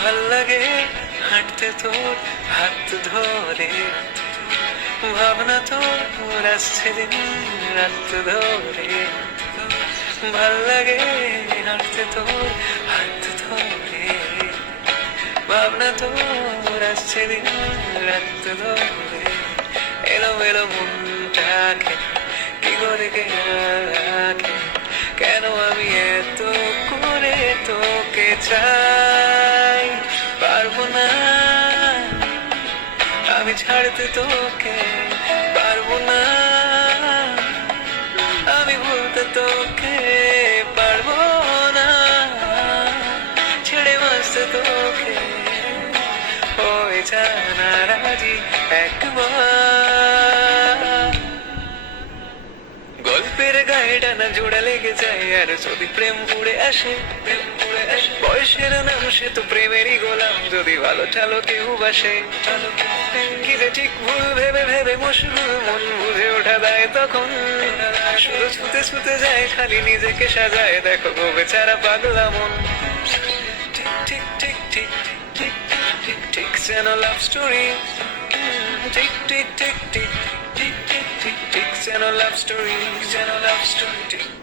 ভাল লাগে হাঁটতে তোর হাত ধরে, ভাবনা তোর আসছে দিন রাত ধরে। ভাল লাগে হাঁটতে তোর হাত ধরে, ভাবনা তোর আসছে দিন রাত ধরে। এলোমেলো মনটাকে কি করে কে রাখে, কেন আমি এত করে তোকে চাই। পারবো না আমি ছাড়তে তোকে, পারবো না আমি ভুলতে তোকে, পারবো না ছেড়ে বাঁচতে তোকে। হয়ে জানা রাজি একবার, গল্পের গায়ে টানা জোড়া লেগে যায়। আর যদি প্রেম উড়ে আসে, বয়সের নাম সে তো প্রেমেরই গোলাম। যদি ভালো ঠালো কেউ বাসে, কি যে ঠিক ভুল ভেবে ভেবে মশগুল মন বুঝে ওঠা দেয় তখন। শুধু ছুতে ছুতে যায় খালি নিজেকে সাজায়, দেখো গো বেচারা পাগলা মন। ঠিক ঠিক ঠিক ঠিক ঠিক ঠিক ঠিক যেন লাভ স্টোরি, ঠিক ঠিক ঠিক ঠিক ঠিক ঠিক ঠিক ঠিক যেন লাভ স্টোরি, যেন লাভ স্টোরি।